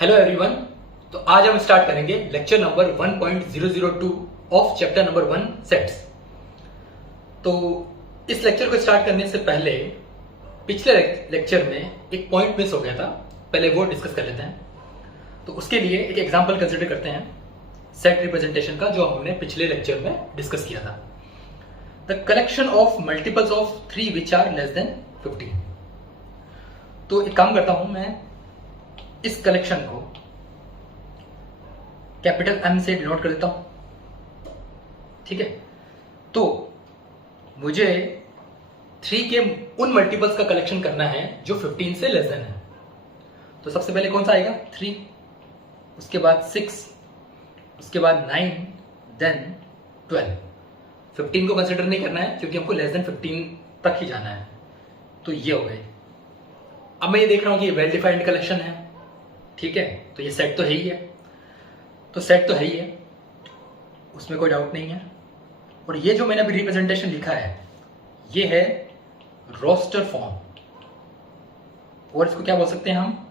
Hello everyone. तो आज हम स्टार्ट करेंगे lecture number 1.002 of chapter number 1 sets. तो इस लेक्चर को स्टार्ट करने से पहले पिछले लेक्चर में एक पॉइंट मिस हो गया था, पहले वो डिस्कस कर लेते हैं। तो उसके लिए एक एग्जांपल कंसिडर करते हैं सेट रिप्रेजेंटेशन का, जो हमने पिछले लेक्चर में डिस्कस किया था। The collection of multiples of 3 which are less than 15। तो एक काम करता हूं, मैं इस कलेक्शन को कैपिटल M से डिनोट कर देता हूं, ठीक है। तो मुझे 3 के उन मल्टीपल्स का कलेक्शन करना है जो 15 से लेस देन है। तो सबसे पहले कौन सा आएगा? 3, उसके बाद 6, उसके बाद 9, देन 12। 15 को कंसिडर नहीं करना है क्योंकि हमको लेस देन 15 तक ही जाना है। तो ये हो गए। अब मैं ये देख रहा हूं कि ये वेल डिफाइंड कलेक्शन है, ठीक है। तो ये सेट तो है ही है, तो सेट तो है ही है, उसमें कोई डाउट नहीं है। और ये जो मैंने अभी रिप्रेजेंटेशन लिखा है ये है रोस्टर फॉर्म, और इसको क्या बोल सकते हैं हम?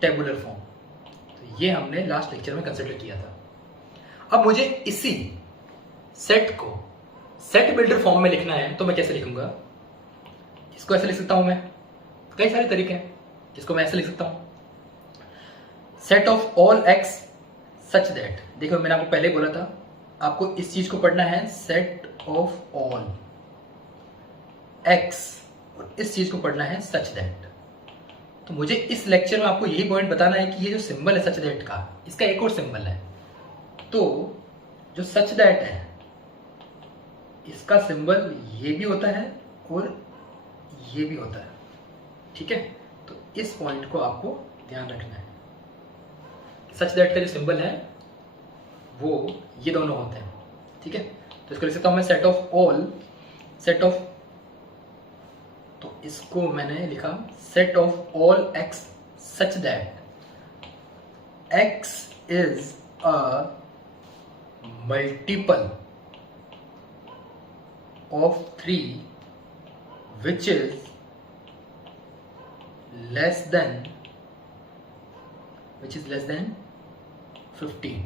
Tabular form. तो ये हमने लास्ट लेक्चर में कंसिडर किया था। अब मुझे इसी सेट को सेट बिल्डर फॉर्म में लिखना है, तो मैं कैसे लिखूंगा? इसको ऐसे लिख सकता हूं मैं, कई सारे तरीके हैं। इसको मैं ऐसे लिख सकता हूं, set of all x such that. देखो मैंने आपको पहले बोला था आपको इस चीज को पढ़ना है, सेट ऑफ ऑल एक्स, और इस चीज को पढ़ना है सच दैट। तो मुझे इस लेक्चर में आपको यही पॉइंट बताना है कि ये जो सिंबल है सच दैट का, इसका एक और सिंबल है। तो जो सच दैट है इसका सिंबल ये भी होता है और ये भी होता है, ठीक है। तो इस पॉइंट को आपको ध्यान रखना है। सच दैट का जो सिंबल है वो ये दोनों होते हैं, ठीक है। तो इसको लिख सकता हूं मैं set of all, set of, तो इसको मैंने लिखा set of all x such that x is a multiple of 3 which is less than 15,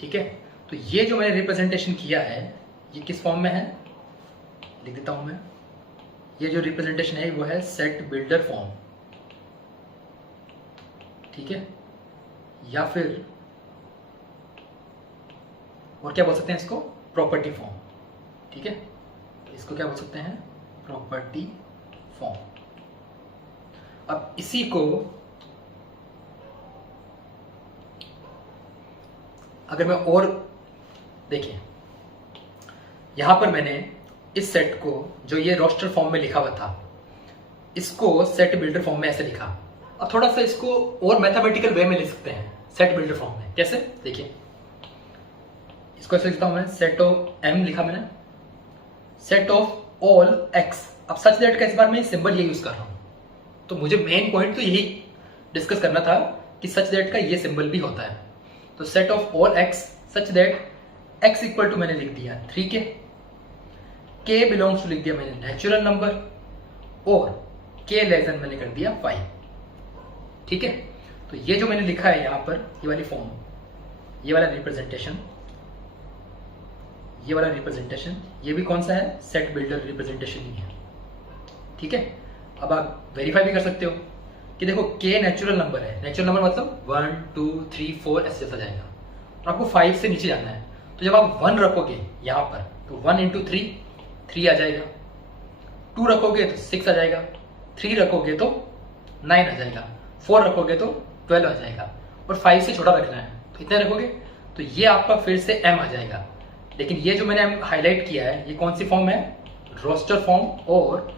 ठीक है। तो ये जो मैंने रिप्रेजेंटेशन किया है ये किस फॉर्म में है लिख देता हूं मैं। ये जो रिप्रेजेंटेशन है वो है सेट बिल्डर फॉर्म, ठीक है, या फिर और क्या बोल सकते हैं इसको? प्रॉपर्टी फॉर्म, ठीक है। इसको क्या बोल सकते हैं? Property form. अब इसी को अगर मैं और देखिए, यहां पर मैंने इस सेट को जो ये रोस्टर फॉर्म में लिखा हुआ था इसको सेट बिल्डर फॉर्म में ऐसे लिखा। अब थोड़ा सा इसको और मैथमेटिकल वे में लिख सकते हैं सेट बिल्डर फॉर्म में। कैसे? देखिए, इसको ऐसे लिखता हूं मैं, सेट ऑफ M लिखा मैंने, सेट ऑफ ऑल एक्स। अब सच दैट का इस बार मैं सिंबल ये यूज कर रहा हूं, तो मुझे मेन पॉइंट तो यही डिस्कस करना था कि सच दैट का ये सिंबल भी होता है। तो set of all x such that x equal to मैंने लिख दिया 3 के बिलोंग्स टू लिख दिया मैंने नेचुरल नंबर, और के लेस देन मैंने कर दिया 5, ठीक है। तो ये जो मैंने लिखा है यहां पर, ये वाली फॉर्म, ये वाला रिप्रेजेंटेशन, ये वाला रिप्रेजेंटेशन, ये भी कौन सा है? सेट बिल्डर रिप्रेजेंटेशन ही है, ठीक है। अब आप वेरीफाई भी कर सकते हो कि देखो के नेचुरल नंबर है, नेचुरल नंबर मतलब 1 2 3 4 ऐसे चलता जाएगा, और आपको 5 से नीचे जाना है। तो जब आप 1 रखोगे यहां पर तो 1 इंटू 3 आ जाएगा, 2 रखोगे तो 6 आ जाएगा, 3 रखोगे तो 9 आ जाएगा, 4 रखोगे तो 12 आ जाएगा, और 5 से छोटा रखना है तो इतने रखोगे तो ये आपका फिर से M आ जाएगा। लेकिन ये जो मैंने हाईलाइट किया है ये कौन सी फॉर्म है? रोस्टर फॉर्म और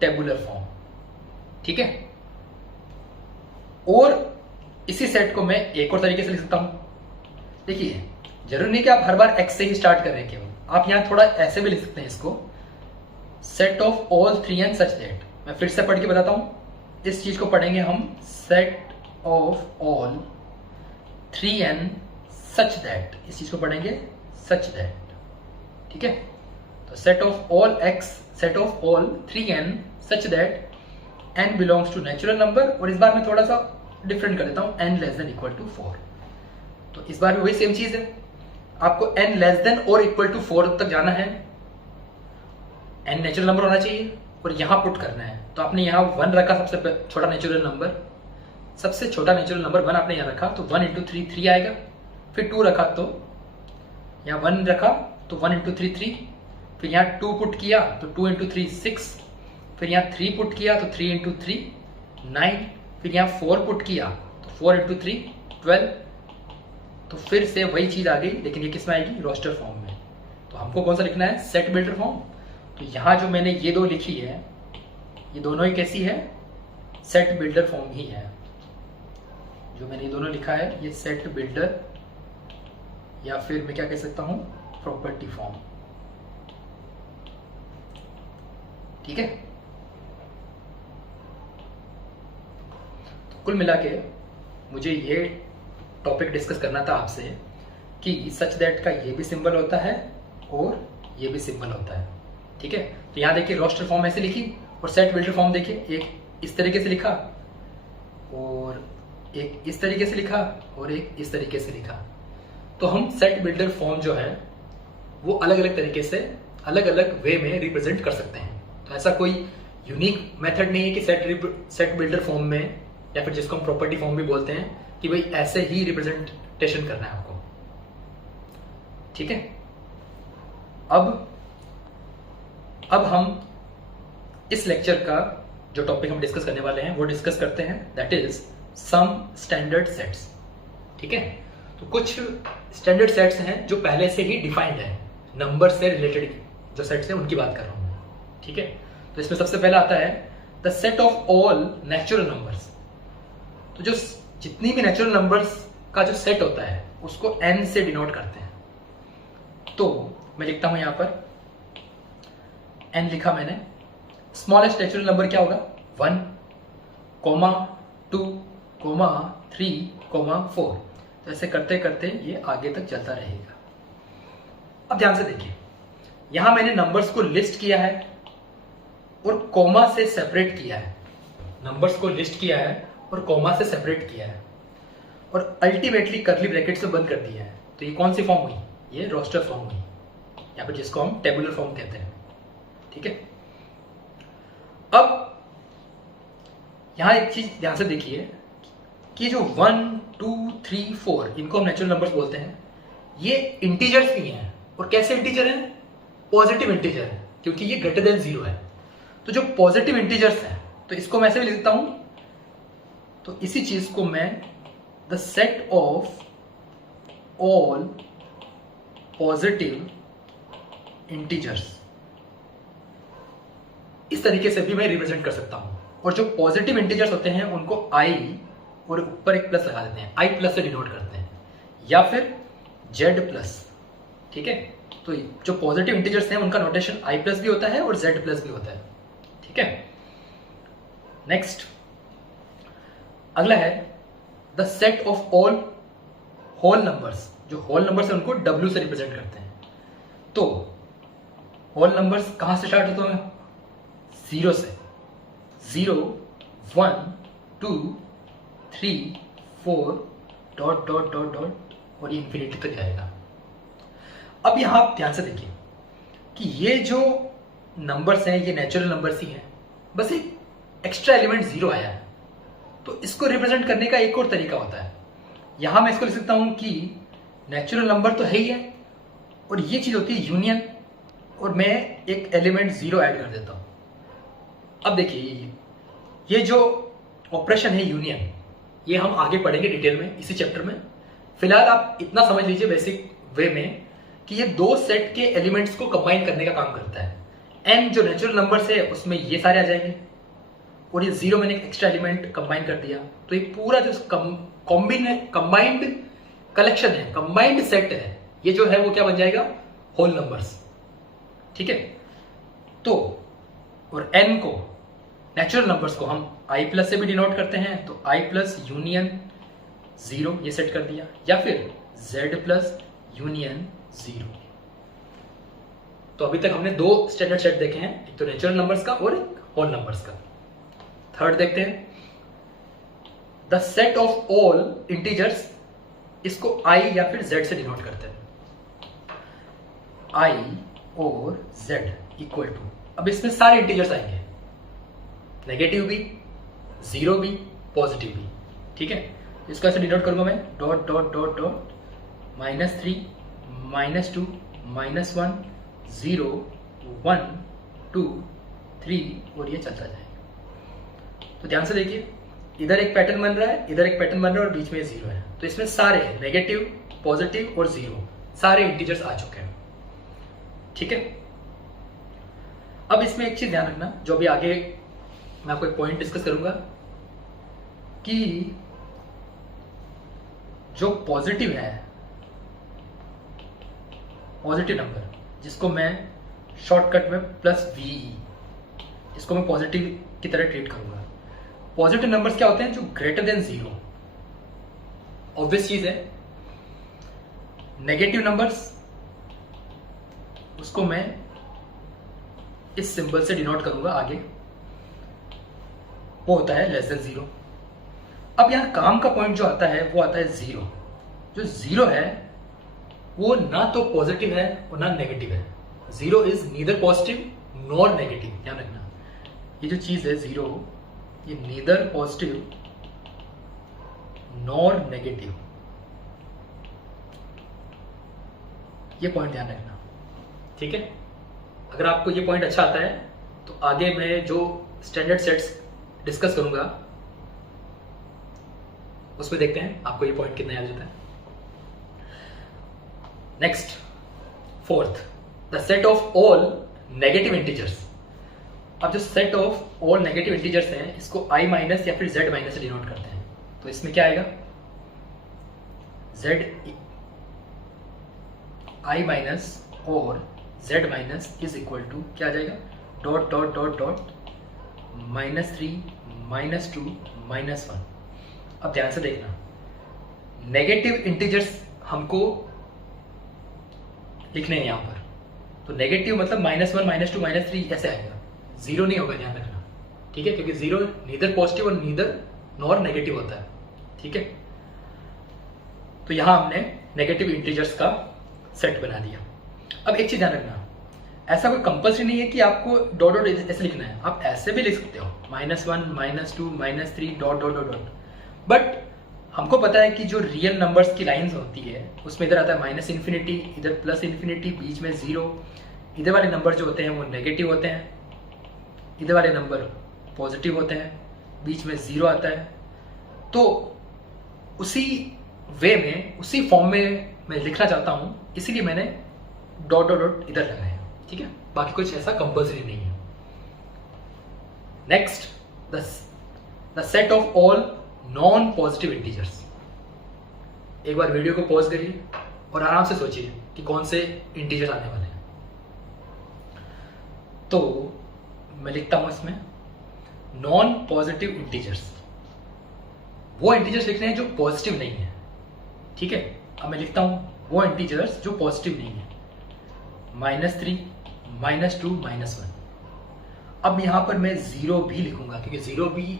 टेबुलर फॉर्म, ठीक है। और इसी सेट को मैं एक और तरीके से लिख सकता हूं। देखिए, जरूरी नहीं कि आप हर बार एक्स से ही स्टार्ट कर रहे हैं, केवल आप यहां थोड़ा ऐसे भी लिख सकते हैं इसको, set of all 3n such that. मैं फिर से पढ़ के बताता हूं, इस चीज को पढ़ेंगे हम, set of all 3n such that, इस चीज को पढ़ेंगे सच दैट, ठीक है। तो set of all X, set of all 3n such that n belongs to natural number, और इस बार मैं थोड़ा सा डिफरेंट कर देता हूँ, n less than equal to 4। तो इस बार भी वही सेम चीज है, आपको n लेस देन और इक्वल टू 4 तक जाना है, n नेचुरल नंबर होना चाहिए और यहां पुट करना है। तो आपने यहाँ 1 रखा, सबसे छोटा नेचुरल नंबर, सबसे छोटा नेचुरल नंबर 1 आपने यहाँ रखा, तो 1 इंटू 3 3 आएगा। फिर 2 रखा तो यहाँ 1 रखा तो 1 इंटू 3 3, फिर यहाँ 2 पुट किया तो 2 इंटू 3 6, फिर यहाँ 3 पुट किया तो 3 इंटू 3 9, फिर यहाँ 4 पुट किया तो 4 इंटू 3 12। तो फिर से वही चीज आ गई, लेकिन ये किस में आएगी, रोस्टर फॉर्म में। तो हमको कौन सा लिखना है, सेट बिल्डर फॉर्म। तो यहाँ जो मैंने ये दो लिखी है, ये दोनों ही कैसी है, सेट बिल्डर फॉर्म ही है। जो मैंने ये दोनों लिखा है ये सेट बिल्डर, या फिर मैं क्या कह सकता हूं, प्रॉपर्टी फॉर्म। ठीक है, तो कुल मिला के मुझे ये टॉपिक डिस्कस करना था आपसे कि सच दैट का ये भी सिंबल होता है और ये भी सिंबल होता है। ठीक है, तो यहां देखिए रोस्टर फॉर्म ऐसे लिखी और सेट बिल्डर फॉर्म देखिए एक इस तरीके से लिखा और एक इस तरीके से लिखा और एक इस तरीके से लिखा। तो हम सेट बिल्डर फॉर्म जो है वो अलग अलग तरीके से अलग अलग वे में रिप्रेजेंट कर सकते हैं। तो ऐसा कोई यूनिक मेथड नहीं है कि सेट बिल्डर फॉर्म में, या फिर जिसको हम प्रॉपर्टी फॉर्म भी बोलते हैं, कि भाई ऐसे ही रिप्रेजेंटेशन करना है आपको। ठीक है, अब हम इस लेक्चर का जो टॉपिक हम डिस्कस करने वाले हैं वो डिस्कस करते हैं, that is some standard sets. ठीक है, तो कुछ स्टैंडर्ड सेट्स हैं जो पहले से ही डिफाइंड है, नंबर से रिलेटेड जो सेट्स हैं उनकी बात कर रहा हूं मैं। ठीक है, तो इसमें सबसे पहला आता है the set of all natural numbers. तो जो जितनी भी नेचुरल नंबर्स का जो सेट होता है उसको n से डिनोट करते हैं। तो मैं लिखता हूं यहां पर n लिखा मैंने, स्मॉलेस्ट नेचुरल नंबर क्या होगा, 1, 2, 3, 4। तो ऐसे करते करते ये आगे तक चलता रहेगा। अब ध्यान से देखिए, यहां मैंने नंबर्स को लिस्ट किया है और कॉमा से सेपरेट किया है, नंबर्स को लिस्ट किया है और कॉमा से सेपरेट किया है और अल्टीमेटली कर्ली ब्रैकेट से बंद कर दिया है। तो ये कौन सी फॉर्म हुई, ये रोस्टर फॉर्म हुई, या फिर जिसको हम टेबुलर फॉर्म कहते हैं। ठीक है, अब यहां एक चीज ध्यान से देखिए कि जो 1, 2, 3, 4 इनको हम नेचुरल नंबर्स बोलते हैं, ये इंटीजर्स भी हैं। और कैसे इंटीजर हैं, पॉजिटिव इंटीजर है, क्योंकि ये ग्रेटर देन 0 है। तो जो पॉजिटिव इंटीजर्स हैं, तो इसको मैं ऐसे भी लिखता हूं, तो इसी चीज को मैं the set of all positive integers, इस तरीके से भी मैं रिप्रेजेंट कर सकता हूं। और जो पॉजिटिव इंटीजर्स होते हैं उनको i और ऊपर एक प्लस लगा देते हैं, i प्लस से डिनोट करते हैं, या फिर z प्लस। ठीक है, तो जो पॉजिटिव इंटीजर्स हैं उनका नोटेशन i प्लस भी होता है और z प्लस भी होता है। ठीक है, नेक्स्ट अगला है the set of all whole numbers. जो होल नंबर्स हैं उनको w से रिप्रेजेंट करते हैं। तो होल नंबर्स कहां से स्टार्ट होते हैं, 0 से, 0, 1, 2, 3, 4 डॉट डॉट डॉट डॉट और ये इंफिनिटी तक जाएगा। अब यहां आप ध्यान से देखिए कि ये जो नंबर्स हैं ये नेचुरल नंबर्स ही हैं, बस एक एक्स्ट्रा एलिमेंट 0 आया है। तो इसको रिप्रेजेंट करने का एक और तरीका होता है। यहां मैं इसको लिख सकता हूं कि नेचुरल नंबर तो है ही है और ये चीज होती है यूनियन, और मैं एक एलिमेंट 0 ऐड कर देता हूं। अब देखिए ये जो ऑपरेशन है यूनियन, ये हम आगे पढ़ेंगे डिटेल में इसी चैप्टर में। फिलहाल आप इतना समझ लीजिए बेसिक वे में कि ये दो सेट के एलिमेंट्स को कंबाइन करने का काम करता है। n जो नेचुरल नंबर्स है उसमें ये सारे आ जाएंगे और ये 0 मैंने एक एक्स्ट्रा एलिमेंट कंबाइन कर दिया, तो ये पूरा जो कंबाइंड कलेक्शन है, कंबाइंड सेट है, ये जो है वो क्या बन जाएगा, होल नंबर्स। ठीक है, तो और n को नेचुरल नंबर्स को हम i प्लस से भी डिनोट करते हैं, तो i प्लस यूनियन 0 ये सेट कर दिया, या फिर z प्लस यूनियन 0। तो अभी तक हमने दो स्टैंडर्ड सेट देखे हैं, एक तो नेचुरल नंबर्स का और एक होल नंबर्स का। थर्ड देखते हैं, the set of all integers, इसको i या फिर z से डिनोट करते हैं, i और z इक्वल टू, अब इसमें सारे इंटीजर्स आएंगे, नेगेटिव भी, जीरो भी, पॉजिटिव भी, ठीक है। इसको ऐसे डिनोट करूंगा मैं, डॉट डॉट डॉट डॉट -3 -2 -1 0 1 2 3 और ये चलता जाएगा। तो ध्यान से देखिए, इधर एक पैटर्न बन रहा है, इधर एक पैटर्न बन रहा है और बीच में जीरो है। तो इसमें सारे नेगेटिव, पॉजिटिव और जीरो सारे इंटीजर्स आ चुके हैं, ठीक है। अब इसमें एक चीज ध्यान रखना, जो अभी आगे मैं आपको एक पॉइंट डिस्कस करूंगा कि जो पॉजिटिव है, पॉजिटिव नंबर जिसको मैं शॉर्टकट में +VE, इसको मैं पॉजिटिव की तरह ट्रीट करूंगा। पॉजिटिव नंबर्स क्या होते हैं? जो ग्रेटर देन जीरो, ऑब्वियस चीज है। नेगेटिव नंबर्स, उसको मैं इस सिंबल से डिनोट करूंगा आगे, वो होता है लेस देन जीरो। अब यहां काम का पॉइंट जो आता है वो आता है जीरो। जो जीरो है वो ना तो पॉजिटिव है और ना नेगेटिव है। Zero is neither positive nor negative, ध्यान रखना। ये जो चीज है जीरो, ये नीदर पॉजिटिव नॉर नेगेटिव, ये पॉइंट ध्यान रखना, ठीक है। अगर आपको ये पॉइंट अच्छा आता है तो आगे मैं जो स्टैंडर्ड सेट्स डिस्कस करूंगा उसमें देखते हैं आपको ये पॉइंट कितना याद होता है। Next, fourth, the set of all negative integers. अब जो set of all negative integers हैं, इसको i माइनस या फिर z माइनस से डिनोट करते हैं। तो इसमें क्या आएगा? z i माइनस और z minus is equal to क्या आ जाएगा? Dot dot dot dot -3 -2 -1। अब ध्यान से देखना, नेगेटिव इंटीजर्स हमको लिखने हैं यहां पर। तो नेगेटिव मतलब -1 -2 -3 ऐसे आएगा, जीरो नहीं होगा, ध्यान रखना, ठीक है, क्योंकि जीरो नीदर पॉजिटिव और नीदर नॉर नेगेटिव होता है, ठीक है। तो यहां हमने नेगेटिव इंटीजर्स का सेट बना दिया। अब एक चीज ध्यान रखना, ऐसा कोई कंपल्सरी नहीं है कि आपको डॉट डॉट ऐसे लिखना है, आप ऐसे भी लिख सकते हो, -1 -2 -3 dot dot dot dot. But हमको पता है कि जो रियल नंबर्स की लाइंस होती है उसमें इधर आता है -∞, इधर +∞, बीच में जीरो। इधर वाले नंबर जो होते हैं वो नेगेटिव होते हैं, इधर वाले नंबर पॉजिटिव होते हैं, बीच में जीरो आता है। तो उसी वे में, उसी फॉर्म में मैं लिखना चाहता हूं, इसीलिए मैंने डॉट डॉट डॉट इधर लगाया है, ठीक है। बाकी कुछ ऐसा कंपल्सरी नहीं है। Next, the set of all non positive integers. एक बार वीडियो को पॉज करिए और आराम से सोचिए कि कौन से इंटीजर्स आने वाले हैं। तो मैं लिखता हूं इसमें नॉन पॉजिटिव इंटीजर्स, वो इंटीजर्स लिखने हैं जो पॉजिटिव नहीं है, ठीक है। अब मैं लिखता हूं वो इंटीजर्स जो पॉजिटिव नहीं है, -3 -2 -1। अब यहां पर मैं जीरो भी लिखूंगा क्योंकि जीरो भी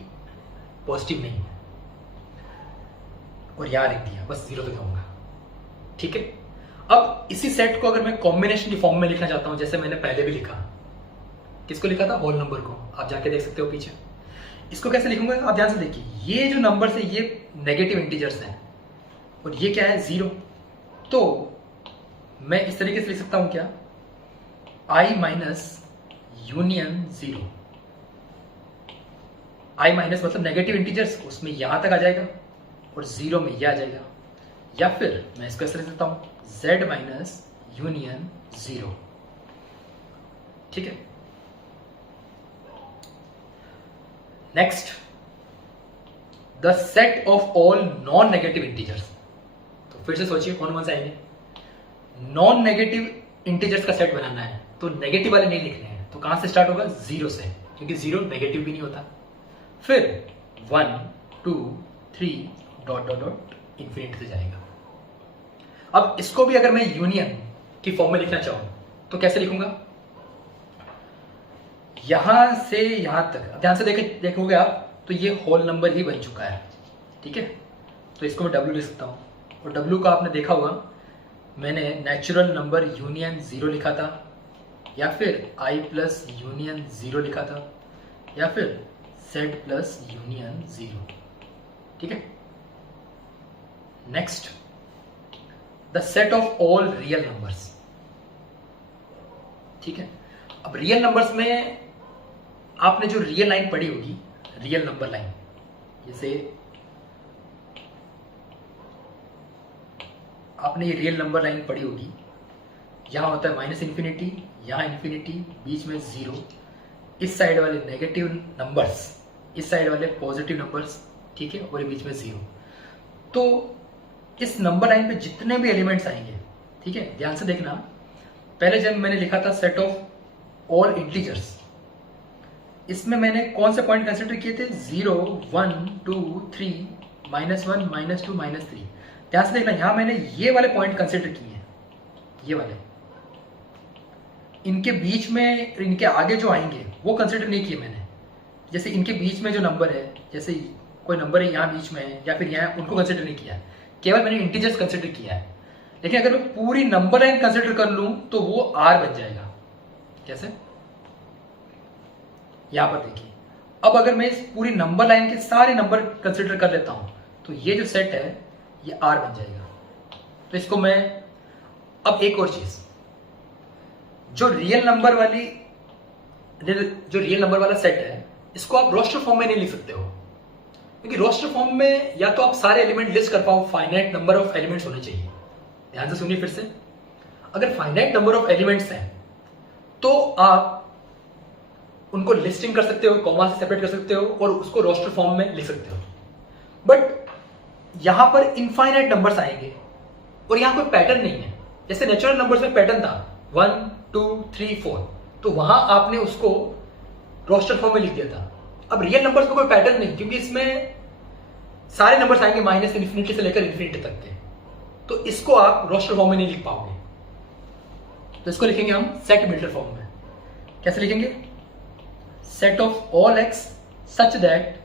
पॉजिटिव नहीं है, और यहां लिख दिया, बस जीरो लिखूंगा, ठीक है। अब इसी सेट को अगर मैं कॉम्बिनेशन की फॉर्म में लिखना चाहता हूं, जैसे मैंने पहले भी लिखा, किसको लिखा था? होल नंबर को, आप जाके देख सकते हो पीछे। इसको कैसे लिखूंगा? आप ध्यान से देखिए, ये जो नंबर है ये नेगेटिव इंटीजर्स हैं और ये क्या है? जीरो। तो मैं इस तरीके से लिख सकता हूं क्या? i minus union zero. i minus मतलब नेगेटिव इंटीजर्स, उसमें यहां तक आ जाएगा और जीरो में यह आ जाएगा। या फिर मैं इसको ऐसे लिख सकता हूं, z माइनस यूनियन जीरो, ठीक है। Next, the set of all non negative integers. तो फिर से सोचिए कौन कौन से आएंगे? नॉन नेगेटिव इंटीजर्स का सेट बनाना है तो नेगेटिव वाले नहीं लिखने हैं, तो कहां से स्टार्ट होगा? जीरो से, क्योंकि जीरो नेगेटिव भी नहीं होता। फिर 1 2 3 डॉट डॉट डॉट इन्फिनिटी से जाएगा। अब इसको भी अगर मैं यूनियन की फॉर्म में लिखना चाहूं तो कैसे लिखूंगा? यहां से यहां तक, ध्यान से देखोगे आप, तो ये होल नंबर ही बन चुका है। ठीक है, तो इसको मैं W लिख सकता हूँ। और W का आपने देखा होगा, मैंने नेचुरल नंबर यूनियन 0 लिखा था, या फिर I प्लस यूनियन 0 लिखा था, या फिर Z प्लस यूनियन 0। ठीक है, next, the set of all real numbers. ठीक है, अब रियल नंबर्स में आपने जो रियल लाइन पढ़ी होगी, रियल नंबर लाइन, जैसे आपने ये रियल नंबर लाइन पढ़ी होगी, यहां होता है माइनस इन्फिनिटी, यहां इन्फिनिटी, बीच में 0, इस साइड वाले नेगेटिव नंबर्स, इस साइड वाले पॉजिटिव नंबर्स। ठीक है, और ये बीच में 0। तो इस नंबर लाइन पे जितने भी एलिमेंट्स आएंगे, ठीक है, ध्यान से देखना, पहले जब मैंने लिखा था सेट ऑफ ऑल इंटीजर्स, इसमें मैंने कौन से पॉइंट कंसिडर किए थे? 0, 1, 2, 3, -1, -2, -3। ध्यान से देखना, यहां मैंने ये वाले पॉइंट कंसिडर किए हैं, ये वाले, इनके बीच में, इनके आगे जो आएंगे वो कंसिडर नहीं किए मैंने। जैसे इनके बीच में जो नंबर है, जैसे कोई नंबर है यहाँ बीच में है या फिर यहाँ, उनको कंसिडर नहीं किया है, केवल मैंने इंटीजर्स कंसिडर किया है। लेकिन अगर मैं पूरी नंबर लाइन कंसिडर कर लूं तो वो R बन जाएगा। कैसे? यहां पर देखिए, अब अगर मैं इस पूरी नंबर लाइन के सारे नंबर कंसिडर कर लेता हूं तो ये जो सेट है ये R बन जाएगा। तो इसको मैं, अब एक और चीज, जो रियल नंबर वाला सेट है, इसको आप रोस्टर फॉर्म में नहीं लिख सकते हो, क्योंकि रोस्टर फॉर्म में या तो आप सारे एलिमेंट लिस्ट कर पाओ, फाइनाइट नंबर ऑफ एलिमेंट्स होने चाहिए। ध्यान से सुनिए फिर से, अगर फाइनाइट नंबर ऑफ एलिमेंट्स हैं तो आप उनको लिस्टिंग कर सकते हो, कॉमा से सेपरेट कर सकते हो और उसको रोस्टर फॉर्म में लिख सकते हो। बट यहां पर इनफाइनाइट नंबर्स आएंगे और यहां कोई पैटर्न नहीं है। जैसे नेचुरल नंबर्स में पैटर्न था 1, 2, 3, 4, तो वहां आपने उसको रोस्टर फॉर्म में लिख दिया था। अब रियल नंबर्स में कोई पैटर्न नहीं, क्योंकि इसमें सारे नंबर्स आएंगे माइनस इन्फिनिटी से लेकर इन्फिनिटी तक के, तो इसको आप रोस्टर फॉर्म में नहीं लिख पाओगे। तो इसको लिखेंगे हम सेट बिल्डर फॉर्म में। कैसे लिखेंगे? Set of all x such that,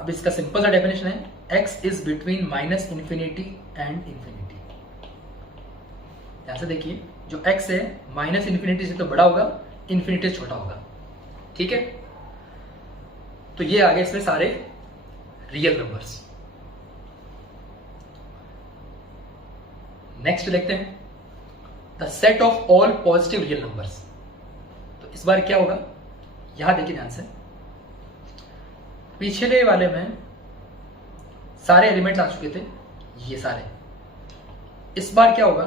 अब इसका सिंपल सा डेफिनेशन है, x is between minus infinity and infinity. ध्यान से देखिए, जो x है माइनस इन्फिनिटी से तो बड़ा होगा, इन्फिनिटी से छोटा होगा। ठीक है, तो ये आगे इसमें सारे रियल नंबर्स। नेक्स्ट देखते हैं, the set of all positive real numbers. तो इस बार क्या होगा, यहां देखिए ध्यान से, पिछले वाले में सारे एलिमेंट्स आ चुके थे, ये सारे। इस बार क्या होगा,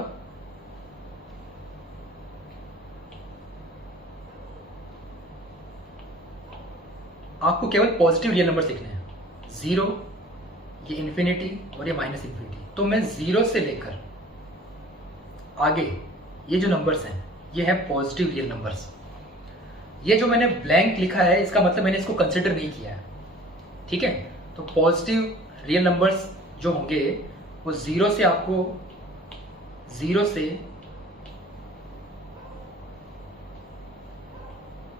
आपको केवल पॉजिटिव रियल नंबर्स लिखने हैं। 0, ये इन्फिनिटी और ये माइनस इन्फिनिटी। तो मैं 0 से लेकर आगे ये जो नंबर्स हैं ये है पॉजिटिव रियल नंबर्स। ये जो मैंने ब्लैंक लिखा है इसका मतलब मैंने इसको कंसिडर नहीं किया है। ठीक है, तो पॉजिटिव रियल नंबर्स जो होंगे वो 0 से, आपको 0 से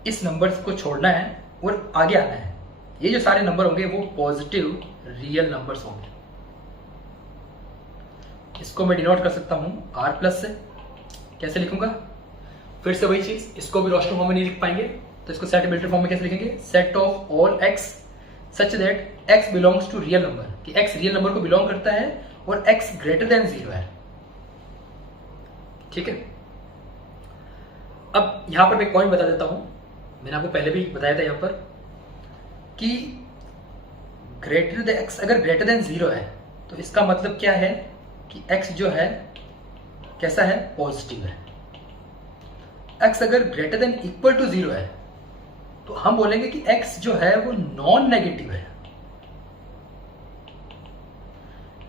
इस नंबर्स को छोड़ना है और आगे आना है। ये जो सारे नंबर होंगे वो पॉजिटिव रियल नंबर्स होंगे। इसको मैं डिनोट कर सकता हूं R प्लस से। कैसे लिखूंगा? फिर से वही चीज, इसको भी रोस्टर फॉर्म में नहीं लिख पाएंगे तो इसको सेट बिल्डर फॉर्म में कैसे लिखेंगे? Set of all x such that x belongs to real number, कि एक्स रियल नंबर को बिलोंग करता है और एक्स ग्रेटर देन 0 है। ठीक है, अब यहां पर मैं एक पॉइंट बता देता हूं, मैंने आपको पहले भी बताया था यहां पर कि ग्रेटर देन एक्स अगर ग्रेटर देन 0 है तो इसका मतलब क्या है कि एक्स जो है कैसा है? पॉजिटिव है। एक्स अगर ग्रेटर देन इक्वल टू 0 है तो हम बोलेंगे कि एक्स जो है वो नॉन नेगेटिव है।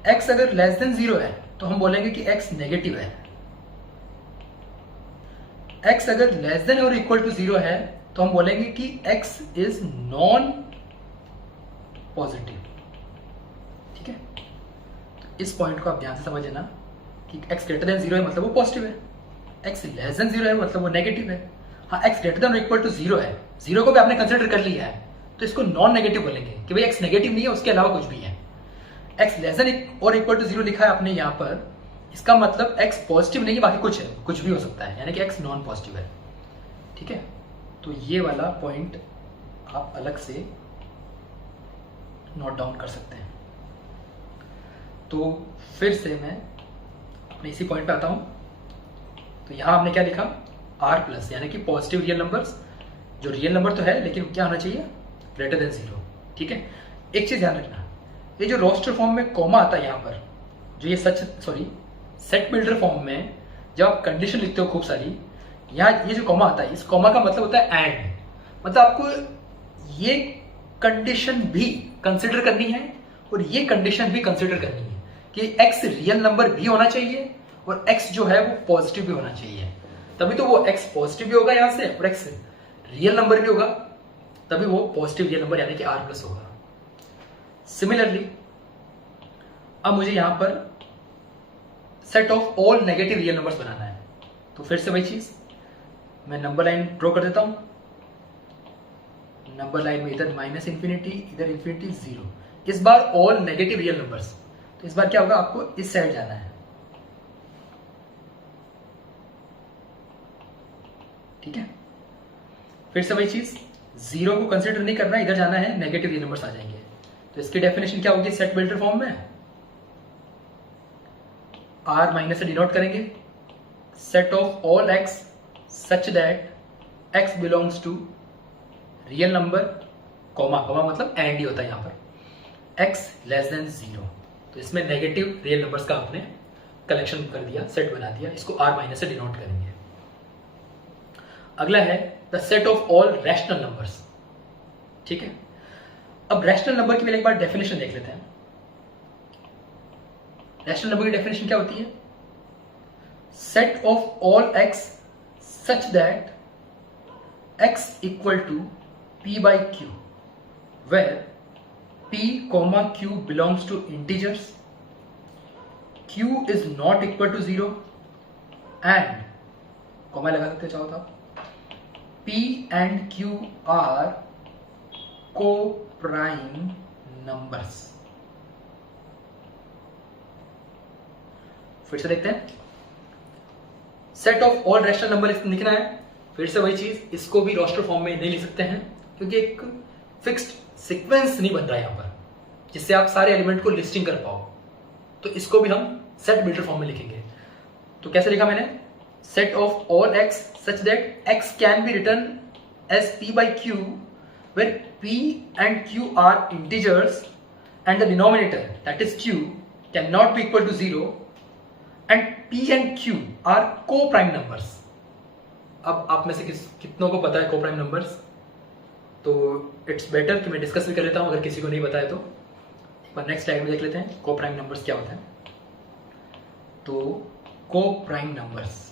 एक्स अगर लेस देन 0 है तो हम बोलेंगे कि एक्स नेगेटिव है। एक्स अगर लेस देन और इक्वल टू 0 है तो हम बोलेंगे कि एक्स इज नॉन पॉजिटिव। ठीक है, तो इस पॉइंट को आप ध्यान से समझ लेना कि एक्स ग्रेटर देन 0 है मतलब वो पॉजिटिव है, एक्स लेस देन 0 है मतलब वो नेगेटिव है। हाँ एक्स ग्रेटर देन और इक्वल टू 0 है, 0 को भी आपने कंसिडर कर लिया है, तो इसको नॉन नेगेटिव बोलेंगे कि भाई एक्स नेगेटिव नहीं है, उसके अलावा कुछ भी है। एक्स लेस देन और इक्वल टू 0 लिखा है आपने यहाँ पर, इसका मतलब एक्स पॉजिटिव नहीं है, बाकी कुछ है, कुछ भी हो सकता है, यानी कि एक्स नॉन पॉजिटिव है। ठीक है, तो ये वाला पॉइंट आप अलग से नोट डाउन कर सकते हैं। तो फिर से मैं अपने इसी पॉइंट पे आता हूं। तो यहां हमने क्या लिखा, आर प्लस, यानी कि पॉजिटिव रियल नंबर्स, जो रियल नंबर तो है लेकिन क्या होना चाहिए, ग्रेटर देन 0। ठीक है, एक चीज ध्यान रखना, ये जो रोस्टर फॉर्म में कॉमा आता है यहाँ पर, जो ये सेट बिल्डर फॉर्म में जब आप कंडीशन लिखते हो खूब सारी, यहाँ ये जो कॉमा आता है, इस कॉमा का मतलब होता है एंड, मतलब आपको ये कंडीशन भी कंसिडर करनी है और ये कंडीशन भी कंसिडर करनी है कि एक्स रियल नंबर भी होना चाहिए और एक्स जो है वो पॉजिटिव भी होना चाहिए, तभी तो वो एक्स पॉजिटिव भी होगा यहां से और एक्स रियल नंबर भी होगा, तभी वो पॉजिटिव रियल नंबर यानी कि आर प्लस होगा। सिमिलरली अब मुझे यहां पर set of all negative real numbers बनाना है, तो फिर से वही चीज, मैं नंबर लाइन ड्रॉ कर देता हूं। नंबर लाइन में इधर माइनस इंफिनिटी, इधर इंफिनिटी, 0, इस बार ऑल नेगेटिव रियल नंबर्स, तो इस बार क्या होगा, आपको इस साइड जाना है। ठीक है, फिर से वही चीज, 0 को कंसीडर नहीं करना, इधर जाना है, नेगेटिव रियल नंबर्स आ जाएंगे। तो इसकी डेफिनेशन क्या होगी सेट बिल्डर फॉर्म में, आर माइनस से डिनोट करेंगे, set of all x such that x belongs to real number, comma comma मतलब एंड ही होता है यहां पर, एक्स लेस देन 0। तो इसमें नेगेटिव रियल नंबर्स का आपने कलेक्शन कर दिया, सेट बना दिया, इसको आर माइनस से डिनोट करेंगे। अगला है the set of all rational numbers. ठीक है, अब रैशनल नंबर की पहले एक बार डेफिनेशन देख लेते हैं। रैशनल नंबर की डेफिनेशन क्या होती है, set of all x such that x equal to p by q, where p comma q belongs to integers, q is not equal to 0 and comma लगा सकते चाहो तो p and q are co-prime numbers। फिर से देखते हैं, set of all rational number लिखना है, फिर से वही चीज, इसको भी रोस्टर फॉर्म में नहीं लिख सकते हैं क्योंकि एक फिक्स्ड सीक्वेंस नहीं बन रहा है यहां पर जिससे आप सारे एलिमेंट को लिस्टिंग कर पाओ, तो इसको भी हम सेट बिल्डर फॉर्म में लिखेंगे। तो कैसे लिखा मैंने, set of all x such that x can be written as p by q where p and q are integers and the denominator that is q cannot be equal to 0 and p and q are co-prime numbers। अब आप में से कितनों को पता है को prime numbers, तो इट्स बेटर कि मैं डिस्कस भी कर लेता हूं, अगर किसी को नहीं पता है तो एक बार नेक्स्ट स्लाइड में देख लेते हैं को प्राइम नंबर्स क्या होता है। तो को प्राइम नंबर्स,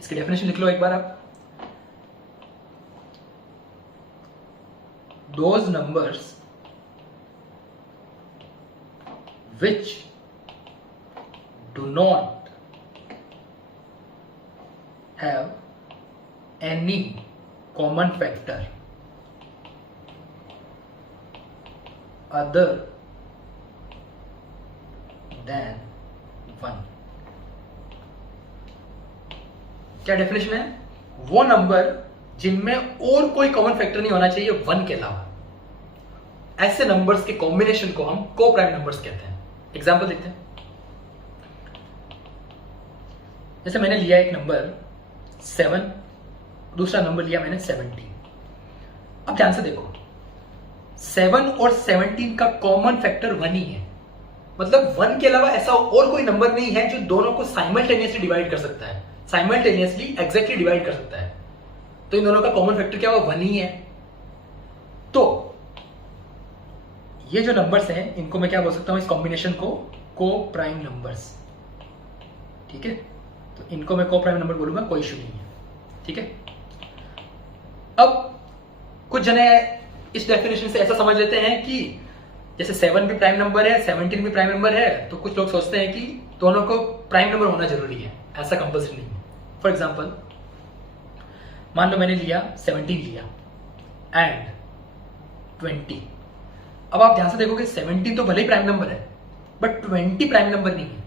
इसकी डेफिनेशन लिख लो एक बार आप, those numbers which do not have any common factor other than 1। क्या डेफिनेशन है, वो नंबर जिनमें और कोई कॉमन फैक्टर नहीं होना चाहिए 1 के अलावा, ऐसे नंबर्स के कॉम्बिनेशन को हम को प्राइम नंबर्स कहते हैं। एग्जाम्पल देखते हैं, जैसे मैंने लिया एक नंबर 7, दूसरा नंबर लिया मैंने 17। अब ध्यान से देखो, 7 और 17 का कॉमन फैक्टर 1 ही है, मतलब 1 के अलावा ऐसा और कोई नंबर नहीं है जो दोनों को साइमल्टेनियसली डिवाइड कर सकता है, साइमल्टेनियसली एग्जैक्टली डिवाइड कर सकता है। तो इन दोनों का कॉमन फैक्टर क्या हुआ, 1 ही है। तो ये जो नंबर्स हैं इनको मैं क्या बोल सकता हूं, इस कॉम्बिनेशन को को प्राइम नंबर्स। ठीक है, तो इनको मैं को प्राइम नंबर बोलूंगा, कोई इशू नहीं है। ठीक है, अब कुछ जने इस डेफिनेशन से ऐसा समझ लेते हैं कि जैसे 7 भी प्राइम नंबर है, 17 भी प्राइम नंबर है, तो कुछ लोग सोचते हैं कि दोनों को प्राइम नंबर होना जरूरी है। ऐसा कंपल्सरी नहीं है। फॉर एग्जाम्पल मान लो मैंने लिया 17 लिया एंड 20। अब आप ध्यान से देखोगे 17 तो भले ही प्राइम नंबर है बट 20 प्राइम नंबर नहीं है।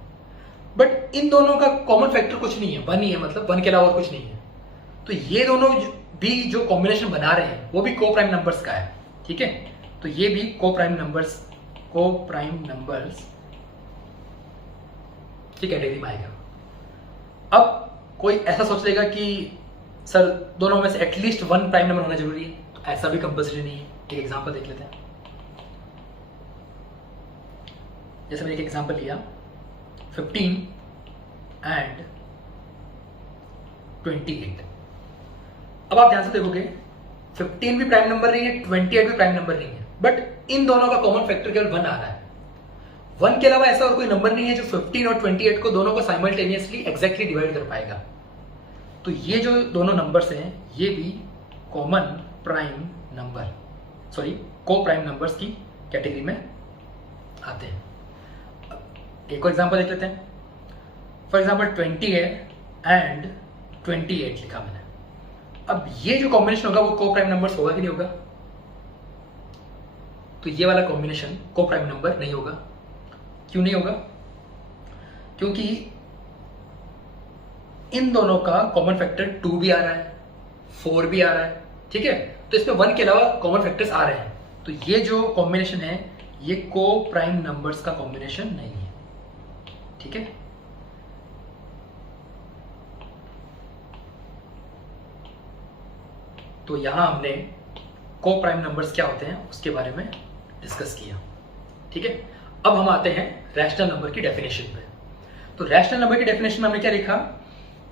बट इन दोनों का कॉमन फैक्टर कुछ नहीं है, 1 ही है, मतलब 1 के अलावा और कुछ नहीं है। तो ये दोनों भी जो कॉम्बिनेशन बना रहे हैं वो भी को प्राइम नंबर्स का है। ठीक है, तो ये भी को प्राइम नंबर्स की कैटेगरी में आएगा। अब कोई ऐसा सोच लेगा कि सर दोनों में से एटलीस्ट 1 प्राइम नंबर होना जरूरी है, तो ऐसा भी कंपल्सरी नहीं है। एक एग्जांपल देख लेते हैं। जैसे मैंने एक एग्जांपल लिया 15 एंड 28। अब आप ध्यान से देखोगे 15 भी प्राइम नंबर नहीं है, 28 भी प्राइम नंबर नहीं है, बट इन दोनों का कॉमन फैक्टर केवल 1 आ रहा है। 1 के अलावा ऐसा और कोई नंबर नहीं है जो 15 और 28 को दोनों को साइमल्टेनियसली एग्जैक्टली डिवाइड कर पाएगा। तो ये जो दोनों नंबर्स हैं ये भी कॉमन प्राइम नंबर को प्राइम नंबर्स की कैटेगरी में आते हैं। एक और एग्जांपल देख लेते हैं। फॉर एग्जांपल 20 है एंड 28 लिखा मैंने। अब ये जो कॉम्बिनेशन होगा वो को प्राइम नंबर्स होगा कि नहीं होगा? तो ये वाला कॉम्बिनेशन को प्राइम नंबर नहीं होगा। क्यों नहीं होगा? क्योंकि इन दोनों का कॉमन फैक्टर 2 भी आ रहा है, 4 भी आ रहा है। ठीक है, तो इसमें 1 के अलावा कॉमन फैक्टर्स आ रहे हैं। तो ये जो कॉम्बिनेशन है ये को प्राइम नंबर्स का कॉम्बिनेशन नहीं है। ठीक है, तो यहां हमने को प्राइम नंबर्स क्या होते हैं उसके बारे में डिस्कस किया। ठीक है, अब हम आते हैं रैशनल नंबर की डेफिनेशन पे। तो रैशनल नंबर की डेफिनेशन में हमने क्या लिखा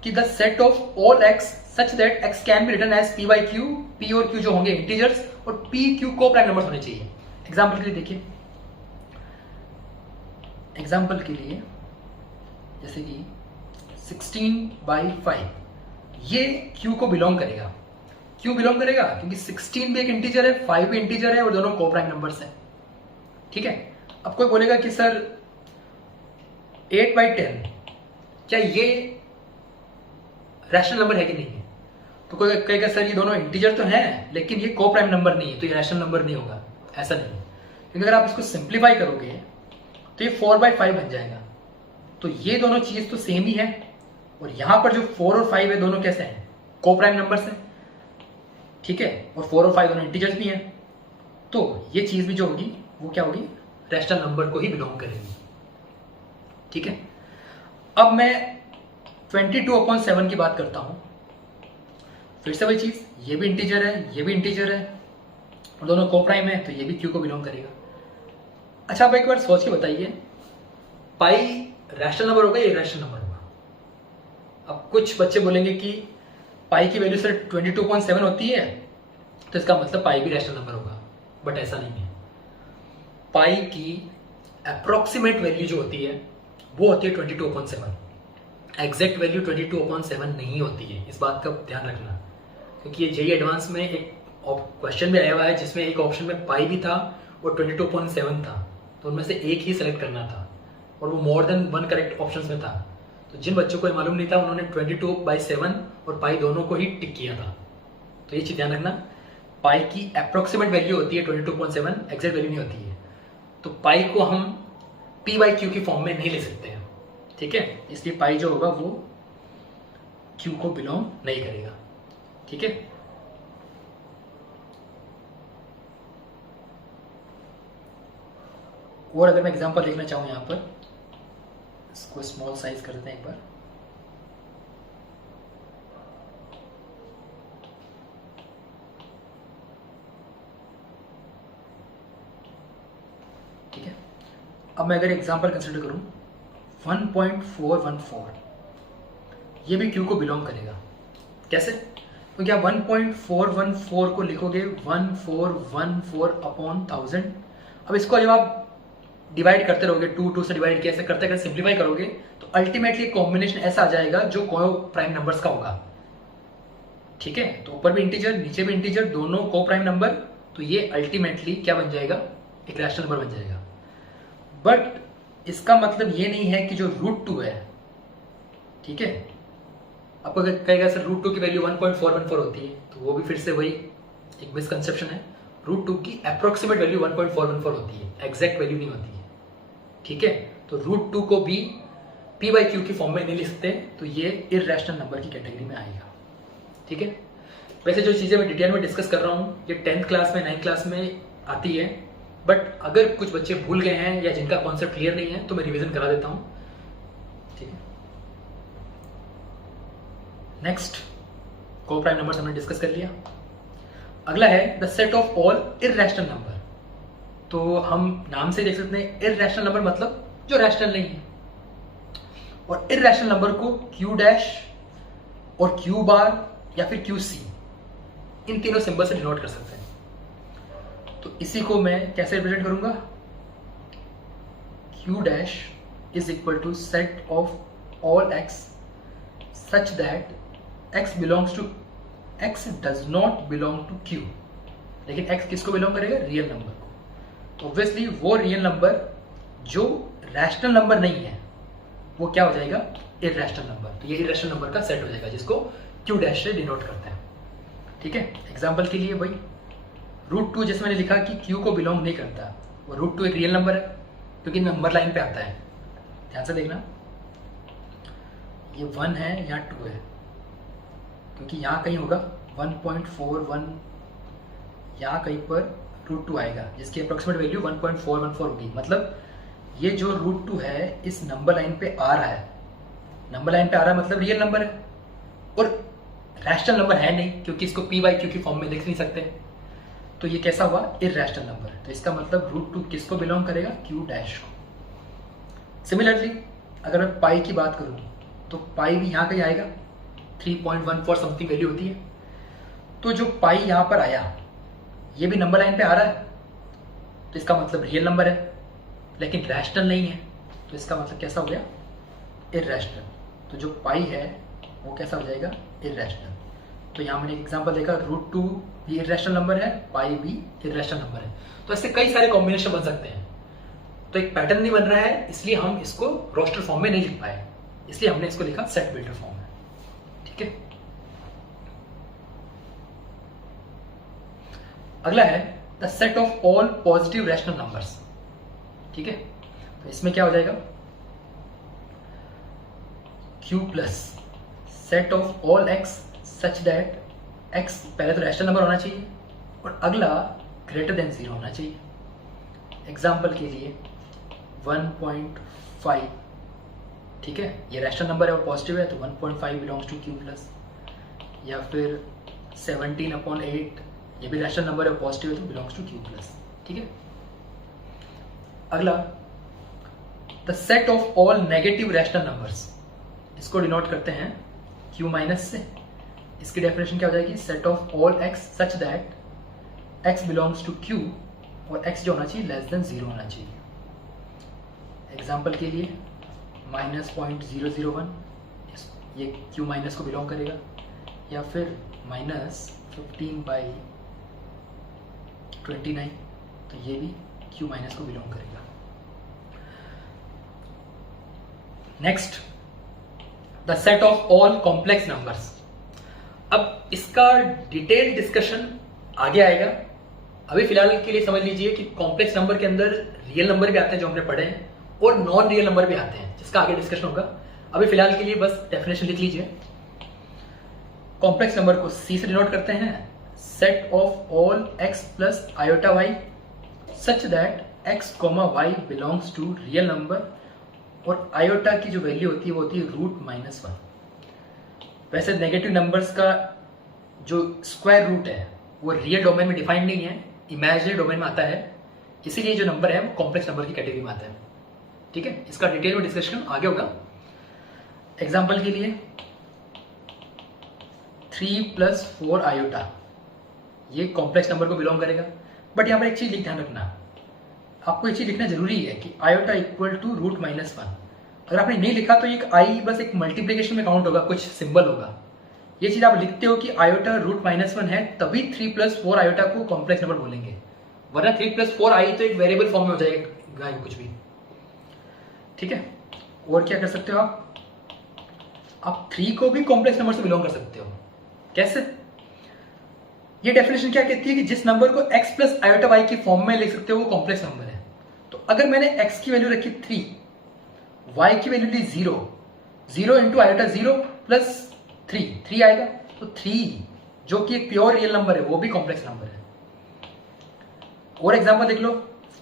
कि the set of all x such that x can be written as p by q. P और क्यू जो होंगे इंटीजर्स और पी क्यू को प्राइम नंबर्स होने चाहिए। एग्जाम्पल के लिए देखिए, एग्जाम्पल के लिए जैसे कि 16/5 ये क्यू को बिलोंग करेगा। क्यों बिलोंग करेगा? क्योंकि 16 भी एक इंटीजर है, 5 भी इंटीजर है और दोनों को प्राइम नंबर्स हैं। ठीक है, अब कोई बोलेगा कि सर 8/10 क्या ये रैशनल नंबर है कि नहीं है? तो कोई कहेगा सर ये दोनों इंटीजर तो हैं लेकिन ये को प्राइम नंबर नहीं है, तो ये रैशनल नंबर नहीं होगा। ऐसा नहीं, क्योंकि अगर आप इसको सिंप्लीफाई करोगे तो ये 4/5 बन जाएगा। तो ये दोनों चीज तो सेम ही है और यहां पर जो 4 और 5 है दोनों कैसे हैं? को प्राइम नंबर्स हैं। ठीक है, और 4 और 5 दोनों इंटीजर्स भी हैं। तो ये चीज भी जो होगी वो क्या होगी? रैशनल नंबर को ही बिलोंग करेगी। ठीक है, अब मैं 22/7 की बात करता हूं। फिर से वही चीज, ये भी इंटीजर है, ये भी इंटीजर है और दोनों को प्राइम है, तो ये भी क्यू को बिलोंग करेगा। अच्छा, आप एक बार सोच के बताइए, पाई रैशनल नंबर होगा या इरैशनल नंबर होगा? अब कुछ बच्चे बोलेंगे कि पाई की वैल्यू सर 22.7 होती है तो इसका मतलब पाई भी रैशनल नंबर होगा, बट ऐसा नहीं है। पाई की अप्रोक्सीमेट वैल्यू जो होती है वो होती है 22/7। एग्जैक्ट वैल्यू 22/7 नहीं होती है, इस बात का ध्यान रखना, क्योंकि ये जेईई एडवांस में एक क्वेश्चन भी आया हुआ है जिसमें एक ऑप्शन में पाई भी था और 22.7 था, तो उनमें से एक ही सेलेक्ट करना था और वो मोर देन 1 करेक्ट ऑप्शंस में था। तो जिन बच्चों को ये मालूम नहीं था उन्होंने 22/7 और पाई दोनों को ही टिक किया था। तो ये चीज ध्यान रखना, पाई की अप्रोक्सीमेट वैल्यू होती है 22.7, एग्जैक्ट वैल्यू नहीं होती है। तो पाई को हम पी बाई क्यू की फॉर्म में नहीं ले सकते हैं। ठीक है, इसलिए पाई जो होगा वो क्यू को बिलोंग नहीं करेगा। ठीक है, और अगर मैं एग्जांपल देखना चाहूं यहां पर, इसको स्मॉल साइज कर देते हैं एक बार। ठीक है, अब मैं अगर एग्जांपल कंसिडर करूं 1.414, ये भी क्यू को बिलोंग करेगा। कैसे? क्योंकि आप 1.414 को लिखोगे 1414/1000। अब इसको जब आप डिवाइड करते रहोगे, 2 से डिवाइड किया, ऐसे करते करते सिंप्लीफाई करोगे तो अल्टीमेटली कॉम्बिनेशन ऐसा आ जाएगा जो को प्राइम नंबर्स का होगा। ठीक है, तो ऊपर भी इंटीजर नीचे भी इंटीजर, दोनों को प्राइम नंबर, तो ये अल्टीमेटली क्या बन जाएगा? एक रैशनल नंबर बन जाएगा। बट इसका मतलब ये नहीं है कि जो √2 है ठीक है। आपको कहेगा सर रूट 2 की वैल्यू 1.414 होती है, तो वो भी फिर से वही एक मिसकंसेप्शन है। रूट 2 की अप्रोक्सीमेट वैल्यू 1.414 होती है, एग्जैक्ट वैल्यू नहीं होती है, ठीक है। तो रूट 2 को भी p बाई क्यू की फॉर्म में नहीं लिख सकते, तो ये इररेशनल नंबर की कैटेगरी में आएगा, ठीक है। वैसे जो चीज़ें मैं डिटेल में डिस्कस कर रहा हूँ ये 10th क्लास में 9th क्लास में आती है, बट अगर कुछ बच्चे भूल गए हैं या जिनका कॉन्सेप्ट क्लियर नहीं है तो मैं रिवीजन करा देता हूँ, ठीक है। नेक्स्ट को प्राइम नंबर्स हमने डिस्कस कर लिया। अगला है the set of all irrational number. तो हम नाम से देख सकते हैं इररेशनल नंबर मतलब जो रैशनल नहीं है, और इररेशनल नंबर को क्यू डैश और क्यू बार या फिर क्यू सी इन तीनों सिंबल से डिनोट कर सकते हैं। तो इसी को मैं कैसे रिप्रेजेंट करूंगा, q dash is equal to set of all x such that x belongs to x does not belong to q। लेकिन x किसको बिलोंग करेगा, रियल नंबर को। तो ऑब्वियसली वो रियल नंबर जो रैशनल नंबर नहीं है वो क्या हो जाएगा, इररेशनल नंबर। तो ये इररेशनल नंबर का सेट हो जाएगा जिसको q डैश से डिनोट करते हैं, ठीक है। एग्जाम्पल के लिए भाई रूट 2 जैसे मैंने लिखा कि q को बिलोंग नहीं करता, और रूट 2 एक रियल नंबर है क्योंकि नंबर लाइन पे आता है। ध्यान से देखना, ये 1 है यहाँ 2 है, क्योंकि यहाँ कहीं होगा 1.41, यहाँ कहीं पर रूट 2 आएगा जिसकी अप्रोक्सीमेट वैल्यू 1.414 होगी। मतलब ये जो रूट 2 है इस नंबर लाइन पे आ रहा है, नंबर लाइन पे आ रहा है मतलब रियल नंबर है, और रैशनल नंबर है नहीं क्योंकि इसको p बाई क्यू की फॉर्म में लिख नहीं सकते। तो ये कैसा हुआ, इररेशनल नंबर। तो इसका मतलब रूट 2 किसको बिलोंग करेगा, q डैश को। सिमिलरली अगर मैं पाई की बात करूं तो पाई भी यहाँ कहीं आएगा, 3.14 समथिंग वैल्यू होती है। तो जो पाई यहाँ पर आया ये भी नंबर लाइन पे आ रहा है, तो इसका मतलब रियल नंबर है लेकिन रैशनल नहीं है, तो इसका मतलब कैसा हो गया, इररेशनल। तो जो पाई है वो कैसा हो जाएगा, इररेशनल। तो यहाँ मैंने एक एग्जांपल देखा, रूट 2 भी इररेशनल नंबर है, पाई भी इररेशनल नंबर है। तो ऐसे कई सारे कॉम्बिनेशन बन सकते हैं। तो एक पैटर्न नहीं बन रहा है, इसलिए हम इसको रोस्टर फॉर्म में नहीं लिख पाए, इसलिए हमने इसको लिखा सेट बिल्डर फॉर्म में, ठीक है। अगला है the set of all positive rational numbers, ठीक है। तो इसमें क्या हो जाएगा, q plus set of all x such that x पहले तो रैशनल नंबर होना चाहिए और अगला ग्रेटर देन 0 होना चाहिए। एग्जाम्पल के लिए 1.5, ठीक है, ये रैशनल नंबर है और पॉजिटिव है तो 1.5 बिलोंग्स टू q प्लस, या फिर 17/8 ये भी रैशनल नंबर है और पॉजिटिव है तो बिलोंग्स टू q प्लस, ठीक है। अगला the set of all negative rational numbers, इसको डिनोट करते हैं q माइनस से। इसकी डेफिनेशन क्या हो जाएगी, set of all x such that x belongs to q और x जो होना चाहिए लेस देन 0 होना चाहिए। एग्जाम्पल के लिए -0.001 ये q माइनस को बिलोंग करेगा, या फिर -15/29 तो ये भी q माइनस को बिलोंग करेगा। Next the set of all complex numbers. अब इसका डिटेल डिस्कशन आगे आएगा, अभी फिलहाल के लिए समझ लीजिए कि कॉम्प्लेक्स नंबर के अंदर रियल नंबर भी आते हैं जो हमने पढ़े हैं और नॉन रियल नंबर भी आते हैं जिसका आगे डिस्कशन होगा। अभी फिलहाल के लिए बस डेफिनेशन लिख लीजिए। कॉम्प्लेक्स नंबर को c से डिनोट करते हैं, set of all x plus iota y such that x y belongs to real number, और आयोटा की जो वैल्यू होती है वो होती है √-1। वैसे नेगेटिव नंबर्स का जो स्क्वायर रूट है वो रियल डोमेन में डिफाइंड नहीं है, इमेजिनरी डोमेन में आता है, इसीलिए जो नंबर है वो कॉम्प्लेक्स नंबर की कैटेगरी में आता है, ठीक है। इसका डिटेल में डिस्कशन आगे होगा। एग्जाम्पल के लिए 3 + 4 आयोटा ये कॉम्प्लेक्स नंबर को बिलोंग करेगा, बट यहाँ पर एक चीज ध्यान रखना, आपको एक चीज लिखना जरूरी है कि आयोटा इक्वल टू √-1। अगर आपने नहीं लिखा तो एक आई बस एक मल्टीप्लिकेशन में काउंट होगा, कुछ सिंबल होगा। ये चीज आप लिखते हो कि आयोटा √-1 है तभी 3 + 4 आयोटा को कॉम्प्लेक्स नंबर बोलेंगे, वरना 3 + 4 आई तो एक वेरिएबल फॉर्म में हो जाएगा कुछ भी, ठीक है। और क्या कर सकते हो आप, आप 3 को भी कॉम्प्लेक्स नंबर से बिलोंग कर सकते हो। कैसे? ये डेफिनेशन क्या कहती है कि जिस नंबर को x प्लस आयोटा y की फॉर्म में लिख सकते हो वो कॉम्प्लेक्स नंबर है। तो अगर मैंने x की वैल्यू रखी 3, y की वैल्यू ली 0, 0 इंटू आयोटा 0 प्लस 3 आएगा। तो 3 जो कि एक प्योर रियल नंबर है वो भी कॉम्प्लेक्स नंबर है। और एग्जांपल देख लो,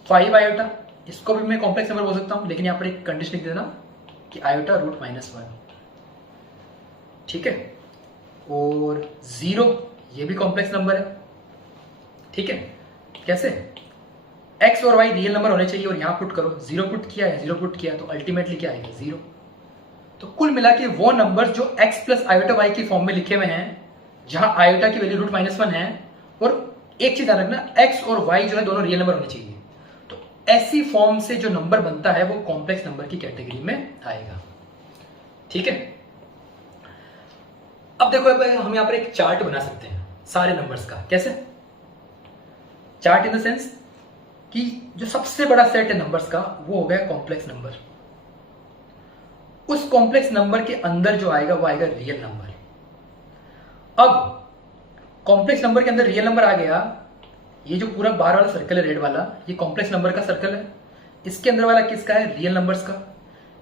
5 आयोटा, इसको भी मैं कॉम्प्लेक्स नंबर बोल सकता हूं, लेकिन यहां पर एक कंडीशन लिख देना कि आयोटा रूट -1, ठीक है। और 0 ये भी कॉम्प्लेक्स नंबर है, ठीक है। कैसे? x और y रियल नंबर होने चाहिए और यहां पुट करो, 0 पुट किया है, 0 पुट किया तो अल्टीमेटली क्या आएगा? 0। तो कुल मिला के वो नंबर जो x प्लस आयोटा y की फॉर्म में लिखे हुए हैं, जहां आयोटा की वैल्यू रूट -1 है, और एक चीज ध्यान रखना, x और y जो है दोनों रियल नंबर होने चाहिए। तो ऐसी फॉर्म से जो नंबर बनता है वो कॉम्प्लेक्स नंबर की कैटेगरी में आएगा, ठीक है। अब देखो, हम यहां पर एक चार्ट बना सकते हैं सारे नंबर्स का। कैसे? चार्ट इन द सेंस कि जो सबसे बड़ा सेट है नंबर्स का वो हो गया कॉम्प्लेक्स नंबर। उस कॉम्प्लेक्स नंबर के अंदर जो आएगा वो आएगा रियल नंबर। अब कॉम्प्लेक्स नंबर के अंदर रियल नंबर आ गया, ये जो पूरा बाहर वाला सर्कल है रेड वाला, ये कॉम्प्लेक्स नंबर का सर्कल है। इसके अंदर वाला किसका है? रियल नंबर्स का।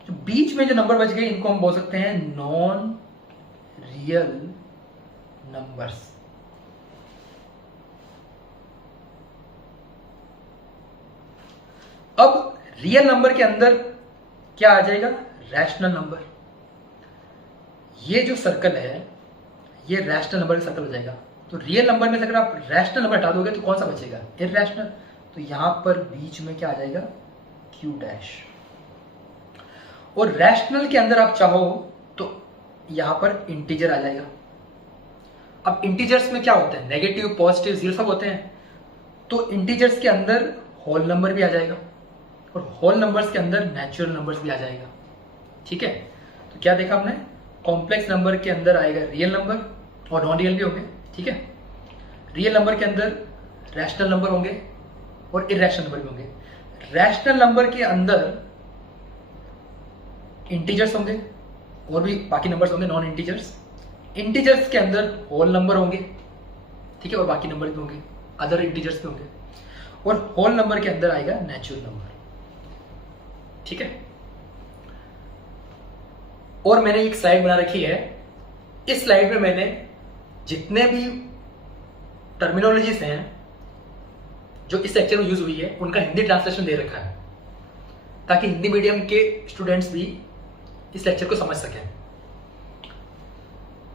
जो बीच में जो नंबर बच गए इनको हम बोल सकते हैं नॉन रियल नंबर्स। अब रियल नंबर के अंदर क्या आ जाएगा? Rational number. ये जो सर्कल है ये रैशनल नंबर का सर्कल हो जाएगा। तो रियल नंबर में से अगर आप रैशनल नंबर हटा दोगे तो कौन सा बचेगा? इररैशनल। तो यहां पर बीच में क्या आ जाएगा? Q dash. और रैशनल के अंदर आप चाहो तो यहां पर इंटीजर आ जाएगा। अब इंटीजर्स में क्या होता है? नेगेटिव, पॉजिटिव, जीरो सब होते हैं। तो इंटीजर्स के अंदर होल नंबर भी आ जाएगा और होल नंबर्स के अंदर नेचुरल नंबर्स भी आ जाएगा, ठीक है। तो क्या देखा आपने? कॉम्प्लेक्स नंबर के अंदर आएगा रियल नंबर और नॉन रियल भी होंगे, ठीक है। रियल नंबर के अंदर रैशनल नंबर होंगे और इररैशनल नंबर भी होंगे। रैशनल नंबर के अंदर इंटीजर्स होंगे और भी बाकी नंबर्स होंगे नॉन इंटीजर्स। इंटीजर्स के अंदर होल नंबर होंगे, ठीक है, और बाकी नंबर भी होंगे, अदर इंटीजर्स भी होंगे। और होल नंबर के अंदर आएगा नेचुरल नंबर, ठीक है। और मैंने एक स्लाइड बना रखी है। इस स्लाइड में मैंने जितने भी टर्मिनोलॉजीज हैं जो इस लेक्चर में यूज हुई है उनका हिंदी ट्रांसलेशन दे रखा है, ताकि हिंदी मीडियम के स्टूडेंट्स भी इस लेक्चर को समझ सकें।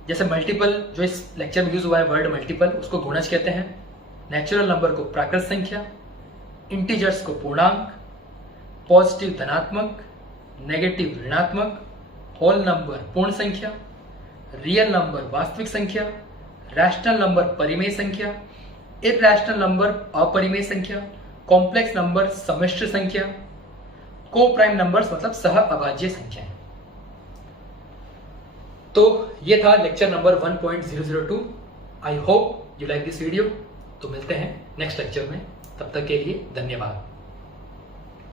जैसे मल्टीपल जो इस लेक्चर में यूज हुआ है, वर्ड मल्टीपल, उसको गुणज कहते हैं। नेचुरल नंबर को प्राकृत संख्या, इंटीजर्स को पूर्णांक, पॉजिटिव धनात्मक, नेगेटिव ऋणात्मक, होल नंबर पूर्ण संख्या, रियल नंबर वास्तविक संख्या, रैशनल नंबर परिमेय संख्या, इररैशनल नंबर अपरिमेय संख्या, कॉम्प्लेक्स नंबर सम्मिश्र संख्या, को प्राइम नंबर्स मतलब सह अभाज्य संख्याएं। तो ये था lecture number 1.002। I hope you like this video. तो मिलते हैं नेक्स्ट लेक्चर में, तब तक के लिए धन्यवाद।